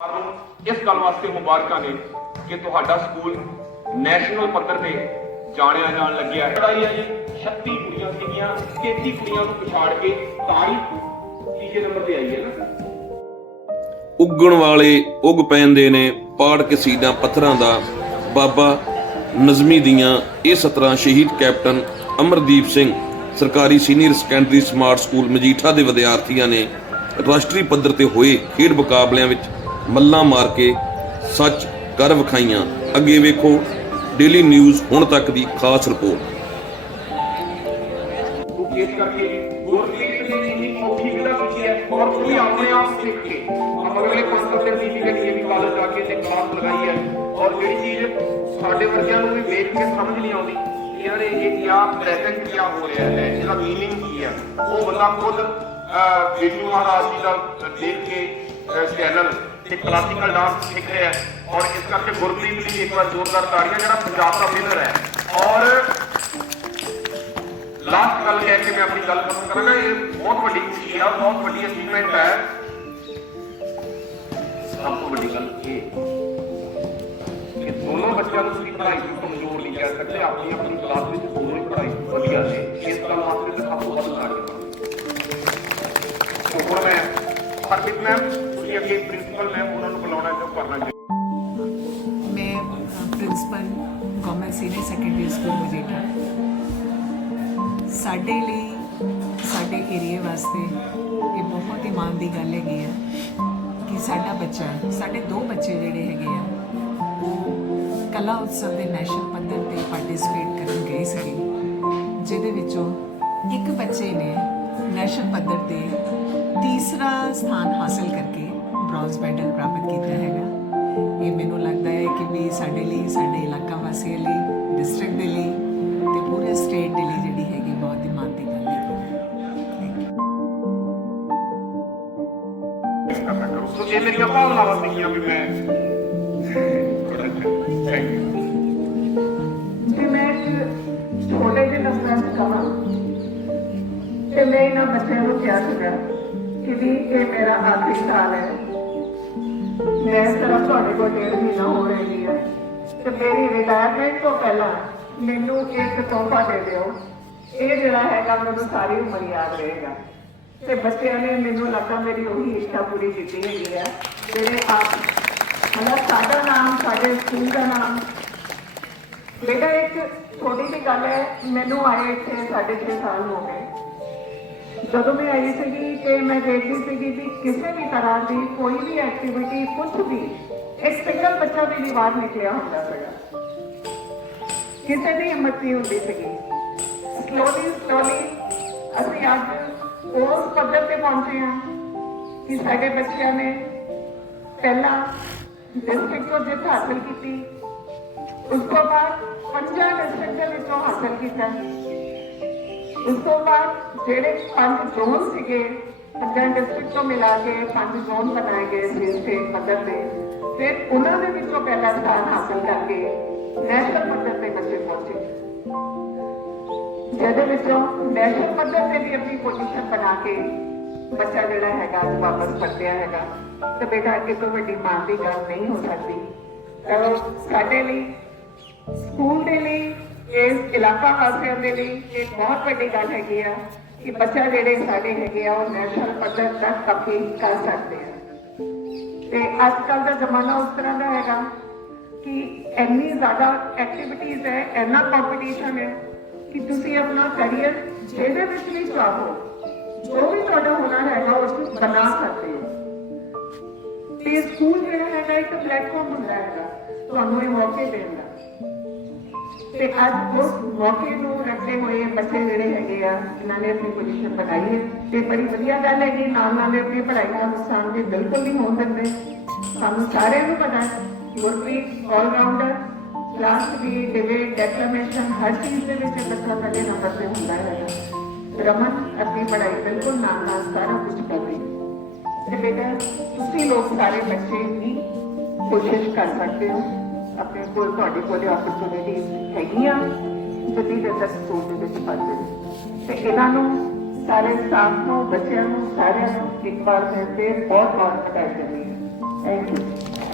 ਤੁਹਾਨੂੰ ਇਸ ਗੱਲ ਵਾਸਤੇ ਮੁਬਾਰਕਾਂ ਨੇ ਕਿ ਤੁਹਾਡਾ ਸਕੂਲ ਨੈਸ਼ਨਲ ਪੱਧਰ ਤੇ ਜਾਣਿਆ ਜਾਣ ਲੱਗਿਆ ਹੈ। ਹੈ ਜੀ 36 ਕੁੜੀਆਂ ਸੀਗੀਆਂ 33 ਕੁੜੀਆਂ ਨੂੰ ਪਛਾੜ ਕੇ ਤਾਰੀ ਤੀਜੇ ਨੰਬਰ ਤੇ ਆਈ ਹੈ ਨਾ। ਉੱਗਣ ਵਾਲੇ ਉੱਗ ਪੈਂਦੇ ਨੇ ਪਾੜ ਕਸੀਦਾ ਪੱਥਰਾਂ ਦਾ ਬਾਬਾ ਨਜ਼ਮੀ ਦੀਆਂ। ਇਹ ਸਤਰਾਂ ਸ਼ਹੀਦ ਕੈਪਟਨ ਅਮਰਦੀਪ ਸਿੰਘ, ਸਰਕਾਰੀ senior secondary smart school Majitha ਦੇ ਵਿਦਿਆਰਥੀਆਂ ਨੇ ਰਾਸ਼ਟਰੀ ਪੱਧਰ ਤੇ ਹੋਏ ਖੇਡ ਮੁਕਾਬਲਿਆਂ ਵਿੱਚ ਮੱਲਾਂ ਮਾਰ ਕੇ ਸੱਚ ਕਰ ਵਿਖਾਈਆਂ। ਅੱਗੇ ਵੇਖੋ ਡੇਲੀ ਨਿਊਜ਼ ਹੁਣ ਤੱਕ ਦੀ ਖਾਸ ਰਿਪੋਰਟ। ਕਿਉਂਕਿ ਇਸ ਕਰਕੇ ਗੁਰਪ੍ਰੀਤ ਨੇ ਇੰਨੀ ਔਖੀ ਕਿਹੜਾ ਕੀਤੀ ਹੈ। ਔਰ ਤੁਸੀਂ ਆਪਣੇ ਆਪ ਸਿੱਖ ਕੇ ਆਪ ਅਗਲੇ ਪੰਜ ਸੱਤ ਦਿਨ ਦੀ ਜਿਹੜੀ ਇਹ ਕਾਲਜ ਜਾ ਕੇ ਤੇ ਕਲਾਸ ਲਗਾਈ ਹੈ। ਔਰ ਜਿਹੜੀ ਚੀਜ਼ ਸਾਡੇ ਵਰਗਿਆਂ ਨੂੰ ਵੀ ਵੇਖ ਕੇ ਸਮਝ ਨਹੀਂ ਆਉਂਦੀ ਕਿ ਯਾਰ ਇਹ ਕੀ ਆ ਪ੍ਰੈਜ਼ੈਂਟ ਕੀ ਹੋ ਰਿਹਾ ਹੈ ਇਹਦਾ ਮੀਨਿੰਗ ਕੀ ਹੈ? ਉਹ ਬੰਦਾ ਖੁਦ ਅਹ, ਵਿਸ਼ਨੂੰ ਮਹਾਰਾਜ ਜੀ ਦਾ ਦੇਖ ਕੇ ਚੈਨਲ ਤੇ ਕਲਾਸੀਕਲ ਡਾਂਸ ਸਿੱਖ ਰਿਹਾ ਹੈ ਔਰ ਇਸ ਕਰਕੇ ਗੁਰਪ੍ਰੀਤ ਲਈ ਇੱਕ ਵਾਰ ਜ਼ੋਰਦਾਰ ਤਾੜੀਆਂ ਜਿਹੜਾ ਪੰਜਾਬ ਦਾ ਵਿਨਰ ਹੈ ਔਰ ਲਾਸਟ ਗੱਲ ਕਹਿ ਕੇ ਮੈਂ ਆਪਣੀ ਗੱਲ ਖਤਮ ਕਰਾਂਗਾ ਇਹ ਬਹੁਤ ਵੱਡੀ ਖੁਸ਼ੀ ਹੈ ਬਹੁਤ ਵੱਡੀ ਅਚੀਵਮੈਂਟ ਹੈ ਸਭ ਤੋਂ ਵੱਡੀ ਗੱਲ ਇਹ ਕਿ ਦੋਨੋਂ ਬੱਚਿਆਂ ਨੂੰ ਤੁਸੀਂ ਪੜ੍ਹਾਈ ਤੋਂ ਕਮਜ਼ੋਰ ਨਹੀਂ ਕਹਿ ਸਕਦੇ ਆਪਣੀ ਆਪਣੀ ਕਲਾਸ ਵਿੱਚ ਦੋਨੋਂ ਹੀ ਪੜ੍ਹਾਈ ਵਧੀਆ ਨੇ ਇਸ ਗੱਲ ਵਾਸਤੇ ਤਾਂ ਸਭ ਤੋਂ ਵੱਧ ਤਾੜੀਆਂ ਸੋ ਹੁਣ ਮੈਂ ਹਰਪ੍ਰੀਤ ਮੈਮ ਤੁਸੀਂ ਅੱਗੇ ਪ੍ਰਿੰਸੀਪਲ ਮੈਮ ਉਹਨਾਂ ਨੂੰ ਬੁਲਾਉਣਾ ਜੋ ਕਰਨਾ ਚਾਹੀਦਾ ਮੈਂ principal government senior secondary school Majitha ਸਾਡੇ ਲਈ, ਸਾਡੇ ਏਰੀਏ ਵਾਸਤੇ ਇਹ ਬਹੁਤ ਹੀ ਮਾਣ ਦੀ ਗੱਲ ਹੈਗੀ ਆ ਕਿ ਸਾਡਾ ਬੱਚਾ, ਸਾਡੇ ਦੋ ਬੱਚੇ ਜਿਹੜੇ ਹੈਗੇ ਆ, ਉਹ ਕਲਾ ਉਤਸਵ ਦੇ ਨੈਸ਼ਨਲ ਪੱਧਰ ਤੇ ਪਾਰਟਿਸਿਪੇਟ ਕਰਨ ਗਏ ਸੀ, ਜਿਹਦੇ ਵਿੱਚੋਂ ਇੱਕ ਬੱਚੇ ਨੇ ਨੈਸ਼ਨਲ ਪੱਧਰ ਤੇ ਤੀਸਰਾ ਸਥਾਨ ਹਾਸਲ ਕਰਕੇ ਬ੍ਰੌਂਜ਼ ਮੈਡਲ ਪ੍ਰਾਪਤ ਕੀਤਾ ਹੈਗਾ। ਇਹ ਮੈਨੂੰ ਲੱਗਦਾ ਹੈ ਕਿ ਵੀ ਸਾਡੇ ਲਈ ਸਾਡੇ ਇਲਾਕਾ ਵਾਸੀਆਂ ਲਈ ਡਿਸਟ੍ਰਿਕਟ ਦੇ ਲਈ ਤੇ ਪੂਰੇ ਸਟੇਟ ਦੇ ਲਈ ਜਿਹੜੀ ਹੈਗੀ ਬਹੁਤ ਹੀ ਮਾਣ ਦੀ ਗੱਲ ਸੋ ਇਹ ਮੇਰੀਆਂ ਭਾਵਨਾਵਾਂ ਸੀਗੀਆਂ ਵੀ ਮੈਂ ਥੈਂਕ ਯੂ ਜੇ ਮੈਂ ਛੋਟੇ ਜਿਹੇ ਲਫ਼ਜ਼ਾਂ 'ਚ ਕਹਾਂ ਤੇ ਮੈਂ ਇਹਨਾਂ ਬੱਚਿਆਂ ਨੂੰ ਕਿਹਾ ਸੀਗਾ ਕਿ ਵੀ ਇਹ ਮੇਰਾ ਆਖਰੀ ਸਾਲ ਹੈ। ਮੈਂ ਸਿਰਫ ਤੁਹਾਡੇ ਕੋਲ ਡੇਢ ਮਹੀਨਾ ਹੋ ਰਹੀ ਹੈ। ਤੇ ਮੇਰੀ ਰਿਟਾਇਰਮੈਂਟ ਤੋਂ ਪਹਿਲਾਂ ਮੈਨੂੰ ਇੱਕ ਤੋਹਫਾ ਦੇ ਦਿਓ। ਇਹ ਜਿਹੜਾ ਹੈਗਾ ਮੈਨੂੰ ਸਾਰੀ ਉਮਰ ਯਾਦ ਰਹੇਗਾ। ਤੇ ਬੱਚਿਆਂ ਨੇ ਮੈਨੂੰ ਲੱਗਾ ਮੇਰੀ ਉਹੀ ਇੱਛਾ ਪੂਰੀ ਕੀਤੀ ਹੈਗੀ ਹੈ। ਜਿਹੜੇ ਆਪ ਮਤਲਬ ਸਾਡਾ ਨਾਮ, ਸਾਡੇ ਸਕੂਲ ਦਾ ਨਾਮ। ਬੇਟਾ, ਇੱਕ ਛੋਟੀ ਜਿਹੀ ਗੱਲ ਹੈ, ਮੈਨੂੰ ਆਏ ਇੱਥੇ ਸਾਢੇ ਛੇ ਸਾਲ ਹੋ ਗਏ। ਜਦੋਂ ਮੈਂ ਆਈ ਸੀਗੀ ਤੇ ਮੈਂ ਦੇਖਦੀ ਸੀਗੀ ਵੀ ਕਿਸੇ ਵੀ ਤਰ੍ਹਾਂ ਦੀ ਕੋਈ ਵੀ ਐਕਟੀਵਿਟੀ ਕੁਝ ਵੀ, ਇੱਕ ਸਿੰਗਲ ਬੱਚਾ ਵੀ ਨਹੀਂ ਬਾਹਰ ਨਿਕਲਿਆ ਹੁੰਦਾ ਸੀਗਾ। ਕਿਸੇ ਦੀ ਹਿੰਮਤ ਨਹੀਂ ਹੁੰਦੀ ਸੀਗੀ। ਸਲੋਲੀ ਸਲੋਲੀ ਅਸੀਂ ਅੱਜ ਉਸ ਪੱਧਰ ਤੇ ਪਹੁੰਚੇ ਹਾਂ ਕਿ ਸਾਡੇ ਬੱਚਿਆਂ ਨੇ ਪਹਿਲਾਂ ਡਿਸਟ੍ਰਿਕਟ ਤੋਂ ਜਿੱਤ ਹਾਸਲ ਕੀਤੀ, ਉਸ ਤੋਂ ਬਾਅਦ ਪੰਜਾਂ ਡਿਸਟ੍ਰਿਕਟ ਦੇ ਵਿੱਚੋਂ ਹਾਸਲ ਕੀਤਾ। ਉਸ ਤੋਂ ਬਾਅਦ ਜਿਹੜੇ ਪੰਜ ਜ਼ੋਨ ਸੀਗੇ ਪੰਜਾਂ ਡਿਸਟ੍ਰਿਕਟ ਤੋਂ ਮਿਲਾ ਕੇ ਪੰਜ ਜ਼ੋਨ ਬਣਾਏ ਗਏ ਸੀ ਸਟੇਟ ਪੱਧਰ ਤੇ ਫਿਰ ਉਹਨਾਂ ਦੇ ਵਿੱਚੋਂ ਪਹਿਲਾ ਸਥਾਨ ਹਾਸਲ ਕਰਕੇ ਨੈਸ਼ਨਲ ਪੱਧਰ ਤੇ ਬੱਚੇ ਪਹੁੰਚੇ ਜਿਹਦੇ ਵਿੱਚੋਂ ਨੈਸ਼ਨਲ ਪੱਧਰ ਤੇ ਵੀ ਆਪਣੀ ਪੋਜੀਸ਼ਨ ਬਣਾ ਕੇ ਬੱਚਾ ਜਿਹੜਾ ਹੈਗਾ ਅੱਜ ਵਾਪਸ ਪਰਤਿਆ ਹੈਗਾ ਤੇ ਬੇਟਾ ਅੱਗੇ ਤੋਂ ਵੱਡੀ ਮਾਂ ਦੀ ਗੱਲ ਨਹੀਂ ਹੋ ਸਕਦੀ ਤਾਂ ਸਾਡੇ ਲਈ ਸਕੂਲ ਦੇ ਲਈ ਇਸ ਇਲਾਕਾ ਵਾਸੀਆਂ ਦੇ ਲਈ ਇਹ ਬਹੁਤ ਵੱਡੀ ਗੱਲ ਹੈਗੀ ਆ ਕਿ ਬੱਚਾ ਜਿਹੜੇ ਸਾਡੇ ਹੈਗੇ ਆ, ਉਹ ਨੈਸ਼ਨਲ ਪੱਧਰ ਤੱਕ ਕਾਫੀ ਕਰ ਸਕਦੇ ਆ। ਤੇ ਅੱਜ ਕੱਲ ਦਾ ਜ਼ਮਾਨਾ ਉਸ ਤਰ੍ਹਾਂ ਦਾ ਹੈਗਾ ਕਿ ਇੰਨੀ ਜ਼ਿਆਦਾ ਐਕਟੀਵਿਟੀਜ਼ ਹੈ, ਇੰਨਾ ਕੰਪੀਟੀਸ਼ਨ ਹੈ ਕਿ ਤੁਸੀਂ ਆਪਣਾ ਕੈਰੀਅਰ ਜਿਹਦੇ ਵਿੱਚ ਵੀ ਚਾਹੋ, ਜੋ ਵੀ ਤੁਹਾਡਾ ਹੁਨਰ ਹੈਗਾ, ਉਸ ਨੂੰ ਬਣਾ ਸਕਦੇ ਹੋ। ਤੇ ਸਕੂਲ ਜਿਹੜਾ ਹੈਗਾ, ਇੱਕ ਪਲੇਟਫਾਰਮ ਹੁੰਦਾ ਹੈਗਾ, ਤੁਹਾਨੂੰ ਇਹ ਮੌਕੇ ਦੇਣ ਦਾ। ਤੇ ਅੱਜ ਉਸ ਮੌਕੇ ਨੂੰ ਰੱਖਦੇ ਹੋਏ ਬੱਚੇ ਜਿਹੜੇ ਹੈਗੇ ਆ, ਇਹਨਾਂ ਨੇ ਆਪਣੀ ਪੋਜੀਸ਼ਨ ਬਣਾਈ ਹੈ ਤੇ ਬੜੀ ਵਧੀਆ ਗੱਲ ਹੈ ਕਿ ਨਾਲ ਨਾਲ ਆਪਣੀ ਪੜ੍ਹਾਈ ਦਾ ਨੁਕਸਾਨ ਵੀ ਬਿਲਕੁਲ ਨਹੀਂ ਹੋਣ ਦਿੰਦੇ ਸਾਨੂੰ ਸਾਰਿਆਂ ਨੂੰ ਪਤਾ ਹੈ, ਗੁਰਪ੍ਰੀਤ ਆਲ ਕਲਾਸ ਦੀ ਡਿਬੇਟ ਡੈਕਲੇਮੇਸ਼ਨ ਹਰ ਚੀਜ਼ ਦੇ ਵਿੱਚ ਬੱਚਾ ਪਹਿਲੇ ਨੰਬਰ ਤੇ ਹੁੰਦਾ ਹੈ। ਰਮਨ ਆਪਣੀ ਪੜ੍ਹਾਈ ਬਿਲਕੁਲ ਨਾਲ ਨਾਲ ਸਾਰਾ ਕੁਝ ਕਰ ਰਹੀ ਤੇ ਬੇਟਾ, ਤੁਸੀਂ ਲੋਕ ਸਾਰੇ ਬੱਚੇ ਦੀ ਕੋਸ਼ਿਸ਼ ਕਰ ਸਕਦੇ ਹੋ। ਆਪਣੇ ਕੋਲ ਤੁਹਾਡੇ ਕੋਲ ਆਪਰਚੁਨਿਟੀਜ਼ ਹੈਗੀਆਂ ਜਦੀ ਦੇ ਤੱਕ ਸਕੂਲ ਦੇ ਵਿੱਚ ਪੜ੍ਹਦੇ ਨੇ ਤੇ ਇਹਨਾਂ ਨੂੰ, ਸਾਰੇ ਸਟਾਫ ਨੂੰ, ਬੱਚਿਆਂ ਨੂੰ, ਸਾਰਿਆਂ ਨੂੰ ਇੱਕ ਵਾਰ ਫਿਰ ਬਹੁਤ ਬਹੁਤ ਵਧਾਈ ਦਿੰਦੀ ਹਾਂ ਥੈਂਕ ਯੂ